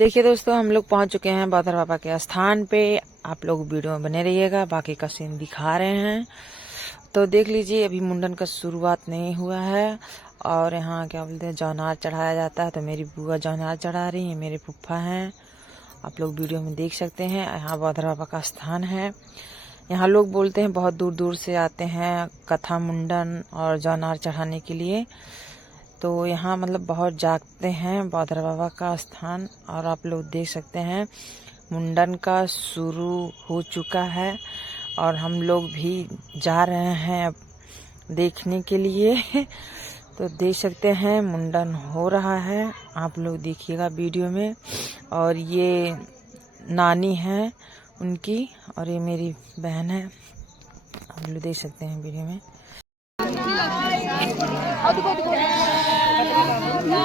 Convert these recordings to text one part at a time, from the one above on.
देखिए दोस्तों, हम लोग पहुंच चुके हैं बौद्धर बाबा के स्थान पे। आप लोग वीडियो में बने रहिएगा, बाकी का सीन दिखा रहे हैं। तो देख लीजिए, अभी मुंडन का शुरुआत नहीं हुआ है और यहाँ क्या बोलते हैं, जौनार चढ़ाया जाता है। तो मेरी बुआ जौनार चढ़ा रही है, मेरे फूफा हैं, आप लोग वीडियो में देख सकते हैं। यहाँ बौद्धर बाबा का स्थान है। यहाँ लोग बोलते हैं बहुत दूर दूर से आते हैं कथा, मुंडन और जौनार चढ़ाने के लिए। तो यहाँ मतलब बहुत जागते हैं बौद्धर बाबा का स्थान। और आप लोग देख सकते हैं मुंडन का शुरू हो चुका है और हम लोग भी जा रहे हैं अब देखने के लिए। तो देख सकते हैं मुंडन हो रहा है, आप लोग देखिएगा वीडियो में। और ये नानी है उनकी और ये मेरी बहन है, आप लोग देख सकते हैं वीडियो में।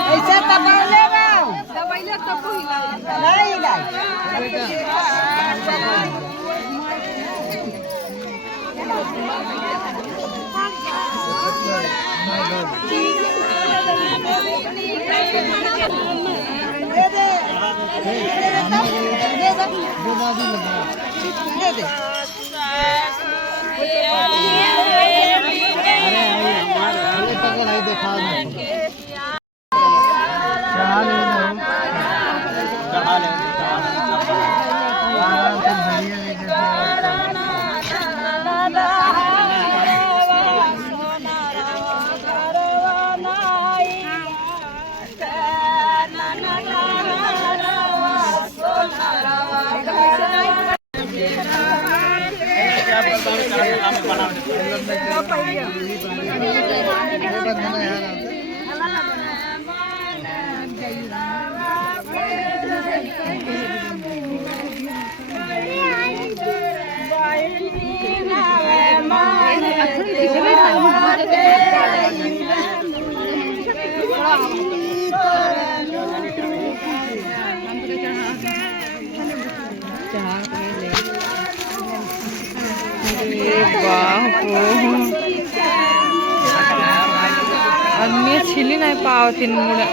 ऐसे तबले तबले तब नहीं आदमी छिली नहीं पाओ तीन मुड़ा